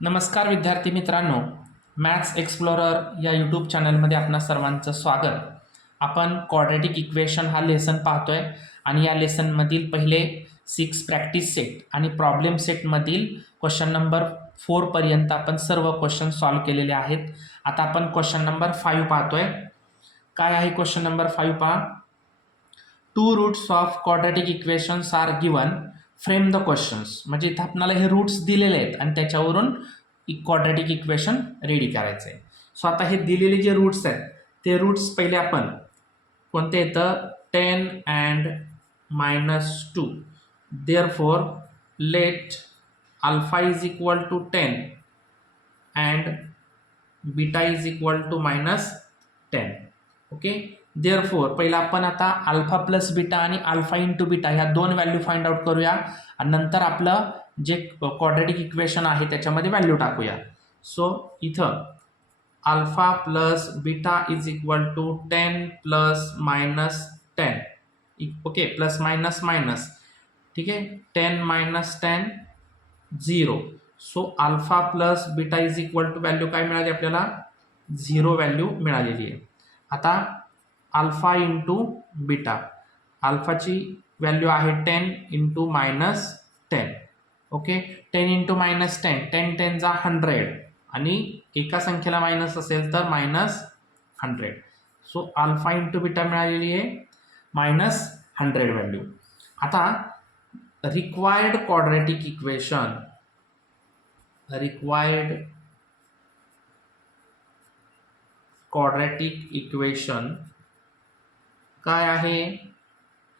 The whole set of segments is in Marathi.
नमस्कार विद्यार्थी मित्रांनो, मॅथ्स एक्सप्लोरर या यूट्यूब चॅनलमध्ये आपणा सर्वांचं स्वागत. आपण क्वाड्रॅटिक इक्वेशन हा लेसन पाहतोय आणि या लेसनमधील पहिले 6 प्रॅक्टिस सेट आणि प्रॉब्लेम सेटमधील क्वेश्चन नंबर 4 पर्यंत आपण सर्व क्वेश्चन सॉल्व्ह केलेले आहेत. आता आपण क्वेश्चन नंबर 5 पाहतोय. काय आहे क्वेश्चन नंबर 5 पहा. 2 roots of quadratic equations are given, frame the questions. म्हणजे इथं आपल्याला हे रूट्स दिलेले आहेत आणि त्याच्यावरून क्वाड्रॅटिक इक्वेशन रेडी करायचं आहे. सो आता हे दिलेले जे रूट्स आहेत ते रूट्स पहिले आपण कोणते येतं 10 and -2. Therefore let alpha is equal to 10 and beta is equal to -10. Okay. Therefore पहिला आपण आता अल्फा प्लस बीटा आणि अल्फा इंटू बीटा ह्या दोन व्हॅल्यू फाइंड आउट करूया आणि नंतर आपलं जे क्वाड्रॅटिक इक्वेशन आहे त्याच्यामध्ये व्हॅल्यू टाकूया. सो इथं alpha plus beta is equal to 10 plus -10. Okay, plus minus minus. ठीक आहे, 10 - 10 0. So alpha plus beta is equal to value काय मिळाली आपल्याला? 0 व्हॅल्यू मिळालेली आहे. आता अल्फा इंटू बीटा, अल्फाची व्हॅल्यू आहे 10 इंटू -10. ओके, 10 इंटू -10, 10 10 जा 100 आणि एका संख्येला मायनस असेल तर -100. सो अल्फा इंटू बीटा मिळालेली आहे -100 व्हॅल्यू. आता रिक्वायर्ड क्वाड्रॅटिक इक्वेशन, काय आहे?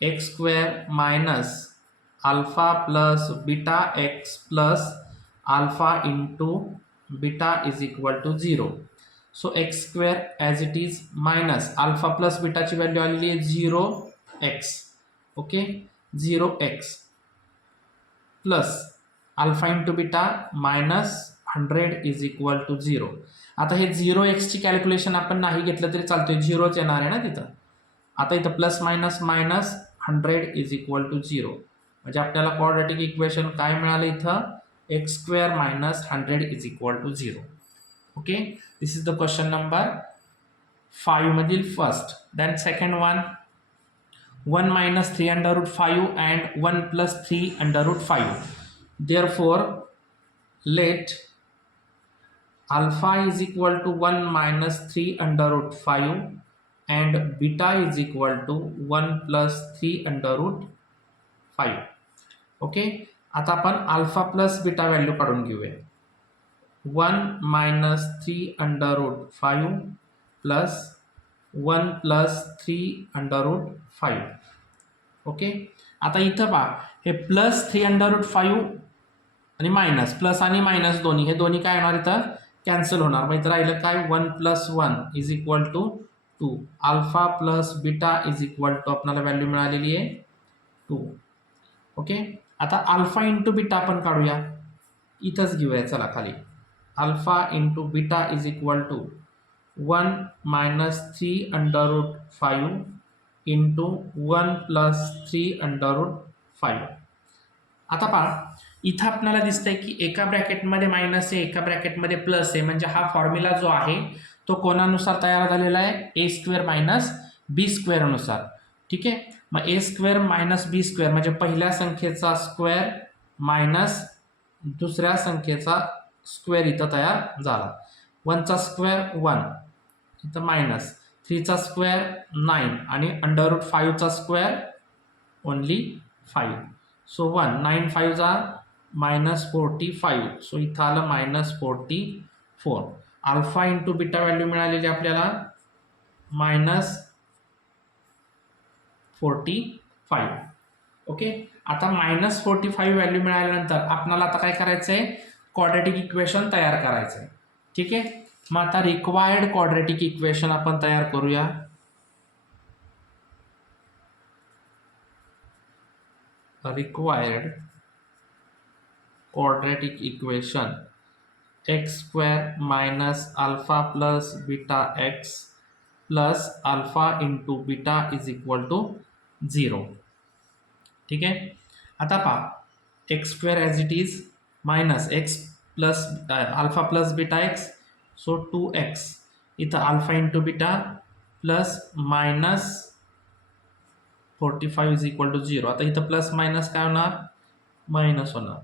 X square minus alpha plus beta x plus alpha into beta is equal to 0. So X square as it is minus alpha plus बीटाची व्हॅल्यू आलेली आहे 0x. Okay, 0x plus alpha into beta -100 is equal to 0. आता हे 0x ची कॅल्क्युलेशन आपण नाही घेतलं तरी चालतोय, 0च येणार आहे ना तिथं. आता इथं plus minus -100 is equal to 0. म्हणजे आपल्याला क्वाड्रॅटिक इक्वेशन काय मिळालं इथं? X square minus 100 is equal to 0. Okay, this is the question number 5 मधील first. Then second one, 1 - 3√5 and 1 + 3√5. Therefore let alpha is equal to 1 - 3√5 and beta is equal to 1 plus 3√5. Okay, आता आपण अल्फा प्लस बीटा व्हॅल्यू काढून घेऊया. 1 - 3√5 प्लस 1 प्लस 3√5. ओके, आता इथं पहा, हे प्लस 3√5 आणि मायनस, प्लस आणि मायनस दोन्ही, हे दोन्ही काय होणार इथं? कॅन्सल होणार. मग इथं राहिलं काय? 1 + 1 is equal to 2. Alpha plus beta is equal to आपल्याला व्हॅल्यू मिळालेली आहे 2. ओके, आता अल्फा इंटू बीटा आपण काढूया, इथंच घेऊया. चला खाली, alpha into beta is equal to 1 - 3√5 into 1 + 3√5. आता पहा, इथं आपल्याला दिसतंय की एका ब्रॅकेटमध्ये मायनस आहे, एका ब्रॅकेटमध्ये प्लस आहे. म्हणजे हा फॉर्म्युला जो आहे तो कोणानुसार तयार झालेला आहे? a² - b² नुसार. ठीक आहे, मग a² - b² म्हणजे पहिल्या संख्येचा स्क्वेअर मायनस दुसऱ्या संख्येचा स्क्वेअर इथं तयार झाला. 1चा स्क्वेअर 1, इथं मायनस 3चा स्क्वेअर 9 आणि √5चा स्क्वेअर ओनली 5. सो 1, 9 5 जा -45. सो इथं आलं -44. अल्फा इंटू बीटा व्हॅल्यू मिळालेली आपल्याला -45. ओके, आता -45 व्हॅल्यू मिळाल्यानंतर आपल्याला आता काय करायचं आहे? क्वाड्रॅटिक इक्वेशन तयार करायचं आहे. ठीक आहे, मग आता रिक्वायर्ड क्वाड्रॅटिक इक्वेशन आपण तयार करूया. Required quadratic equation x² minus alpha plus beta x plus alpha into beta is equal to 0. ठीक आहे, आता पहा, x² as it is minus x plus alpha plus beta x, so 2x. इथं alpha into beta plus minus 45 is equal to 0. आता इथं प्लस मायनस काय होणार, मायनस होणार.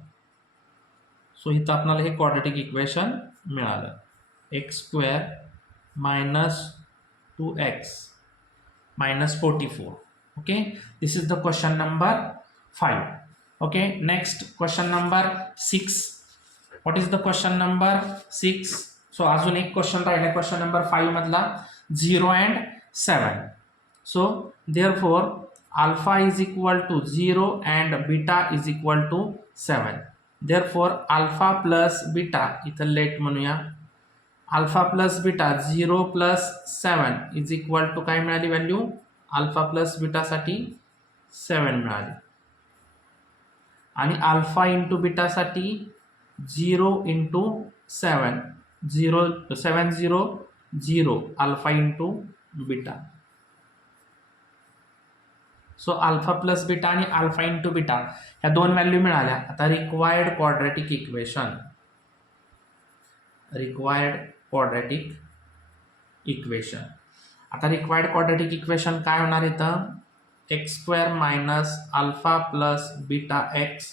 सो इथं आपल्याला हे क्वाड्रॅटिक इक्वेशन मिळालं. X square minus 2x minus 44. Okay, this is the question number 5. Okay, next question number 6. What is the question number 6? So अजून एक क्वेश्चन राहिला क्वेश्चन नंबर 5 मधला, 0 and 7. So therefore alpha is equal to 0 and beta is equal to 7. Therefore alpha plus beta, इथं लेट म्हणूया, alpha plus beta 0 plus 7 is equal to काय मिळाली व्हॅल्यू, अल्फा प्लस बीटासाठी 7 मिळाली. आणि अल्फा इंटू बीटासाठी 0 into 7, 0 7 0 0 alpha into beta. So alpha plus beta आणि अल्फा इंटू बीटा ह्या दोन व्हॅल्यू मिळाल्या. आता required quadratic equation, required quadratic equation. आता रिक्वायर्ड क्वाड्रॅटिक इक्वेशन काय होणार इथं, x square minus alpha plus beta x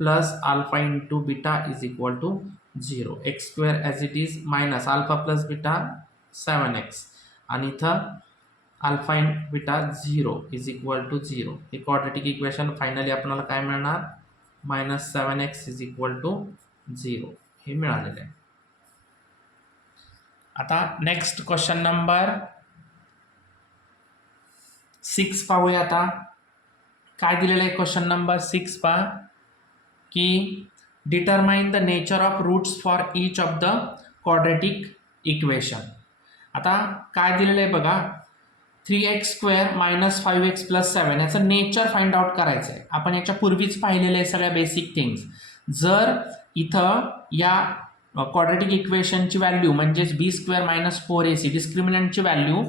plus alpha into beta is equal to 0. X square as it is minus alpha plus beta 7x आणि इथं alpha into beta 0 is equal to 0. हे क्वाड्रॅटिक इक्वेशन फायनली आपल्याला काय मिळणार, minus 7x is equal to 0 हे मिळालेलं आहे. आता नेक्स्ट क्वेश्चन नंबर 6 पाहूया. आता काय दिलेलं आहे क्वेश्चन नंबर 6 पहा, की determine the nature of roots for each of the quadratic equation. आता काय दिलेलं आहे बघा, 3x square minus 5x plus 7 याचं नेचर फाइंड आउट करायचं आहे. आपण याच्या पूर्वीच पाहिलेलं आहे सगळ्या बेसिक थिंग्स. जर इथं या क्वाड्रॅटिक इक्वेशनची व्हॅल्यू म्हणजेच बी स्क्वेअर मायनस 4ac डिस्क्रिमिनंटची व्हॅल्यू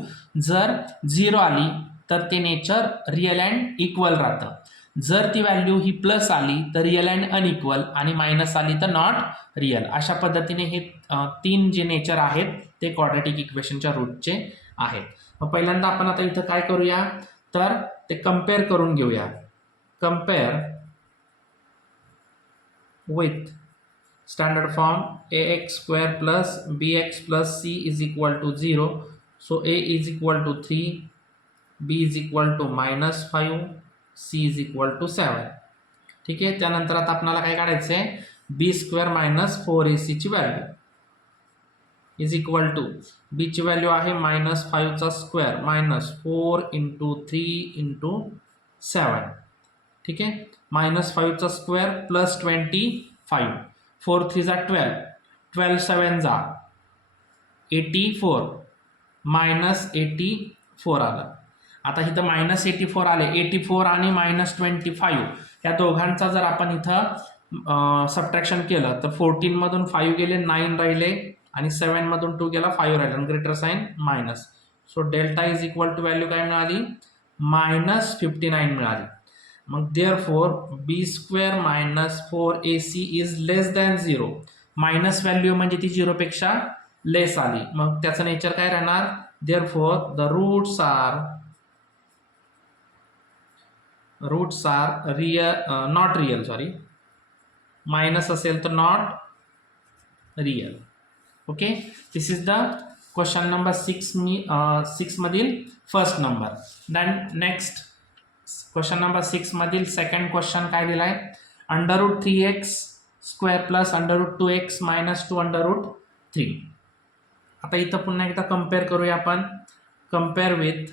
जर 0 आली तर ते नेचर रिअल अँड इक्वल राहतं. जर ती व्हॅल्यू ही प्लस आली तर रिअल अँड अनइक्वल आणि मायनस आली तर नॉट रिअल. अशा पद्धतीने हे 3 जे नेचर आहेत ते क्वाड्रॅटिक इक्वेशनच्या रूटचे आहेत. मग पहिल्यांदा आपण आता इथं काय करूया, तर ते कम्पेअर करून घेऊया. Compare with standard form ax square plus bx plus c is equal to 0. So a is equal to 3, b is equal to minus 5, c is equal to 7. ठीक आहे. त्यानंतर आता आपल्याला काय काढायचं आहे, बी स्क्वेअर मायनस 4ac ची value is equal to, b ची व्हॅल्यू आहे मायनस 5चा स्क्वेअर मायनस 4 इंटू 3 इंटू 7. ठीक आहे. मायनस 5चा स्क्वेअर प्लस 25, 4 3 जा 12, 12 7 जा 84, मायनस 84 आलं. आता इथं मायनस 84 आले, 84 आणि मायनस 25 या दोघांचा जर आपण इथं सबट्रॅक्शन केलं तर 14 मधून 5 गेले 9 राहिले आणि 7 मधून 2 गेला 5 राहिले आणि greater sign minus. So delta is equal to value काय मिळाली, मायनस 59 मिळाली. मग therefore b square minus 4ac is less than 0. Minus value म्हणजे ती 0 पेक्षा लेस आली, मग त्याचं नेचर काय राहणार, therefore the roots are real not real, sorry minus असेल तर not real. Okay, this is the question number 6 मधील first number. Then next question number 6 मधील सेकंड क्वेश्चन काय दिला आहे, under root 3x square plus under root 2x minus 2 under root 3. आता इथं पुन्हा एकदा कम्पेअर करूया आपण. Compare with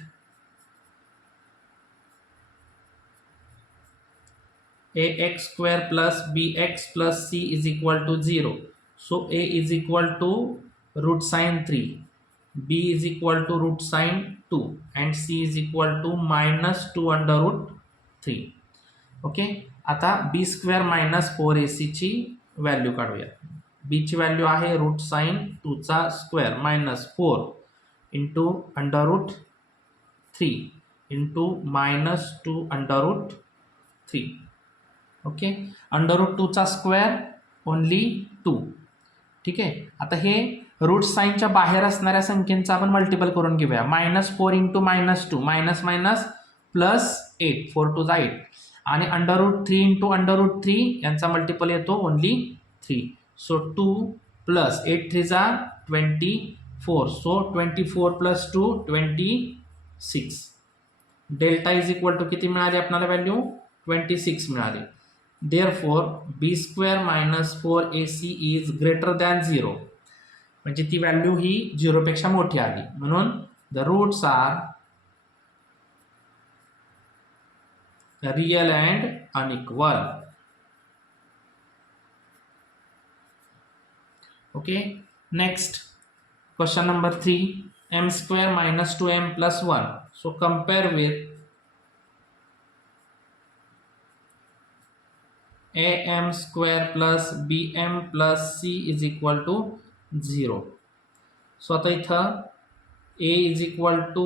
ax square plus bx plus c is equal to 0. So a is equal to root sign 3, b is equal to root sine 2 and c is equal to minus 2 under root 3. Okay. आता b स्क्वेअर मायनस 4ac ची व्हॅल्यू काढूया. b ची व्हॅल्यू आहे रूट साइन 2 चा square minus 4 into under root 3 into minus 2 under root 3. Okay. Under root 2 चा स्क्वेअर ओनली 2 ठीक आहे. आता हे रूट साईनच्या बाहेर असणाऱ्या संख्येचा आपण मल्टिपल करून घेऊया. -4 इंटू -2 मायनस मायनस +8 4 टू 8 आणि √3 इंटू √3 यांचा मल्टिपल येतो ओनली 3. सो 2 प्लस 8 3 जा 24. So 24 + 2 26. Delta is equal to किती मिळाली आपल्याला व्हॅल्यू 26 मिळाली. Therefore b² - 4ac is greater than 0. म्हणजे ती व्हॅल्यू ही 0 पेक्षा मोठी आली. म्हणून the roots are real and unequal. Okay. Next question number 3. m² - 2m + 1. So compare with am² plus bm plus c is equal to 0. So आता इथं a is equal to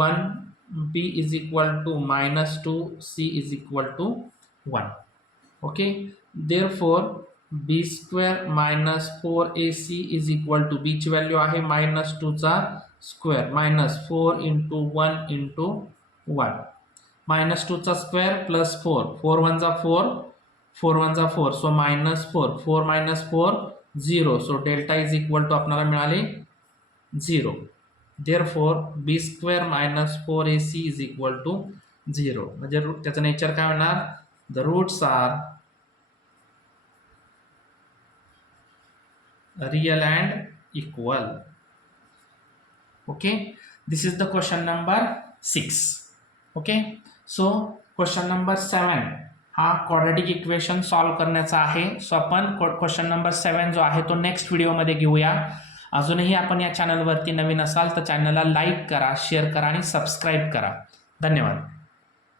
1, b is equal to -2, c is equal to 1. Okay. Therefore b² - 4ac is equal to b ची व्हॅल्यू आहे -2 चा स्क्वेअर -4 इंटू 1 इंटू 1. -2 चा स्क्वेअर प्लस 4 4 1 जा 4 4 1 जा 4. So -4 4 - 4 0. So delta is equal to आपल्याला मिळाले 0. Therefore b² - 4ac is equal to 0. म्हणजे त्याचं नेचर काय होणार the roots are real and equal. Okay, this is the question number 6. Okay, so question number 7 हा क्वाड्रॅटिक इक्वेशन सॉल्व करण्याचा आहे. सो आपण क्वेश्चन नंबर 7 जो आहे तो नेक्स्ट व्हिडिओमध्ये घेऊया. अजूनही आपण या चॅनलवरती नवीन असाल तर चॅनलला लाईक करा, शेअर करा आणि सबस्क्राईब करा. धन्यवाद.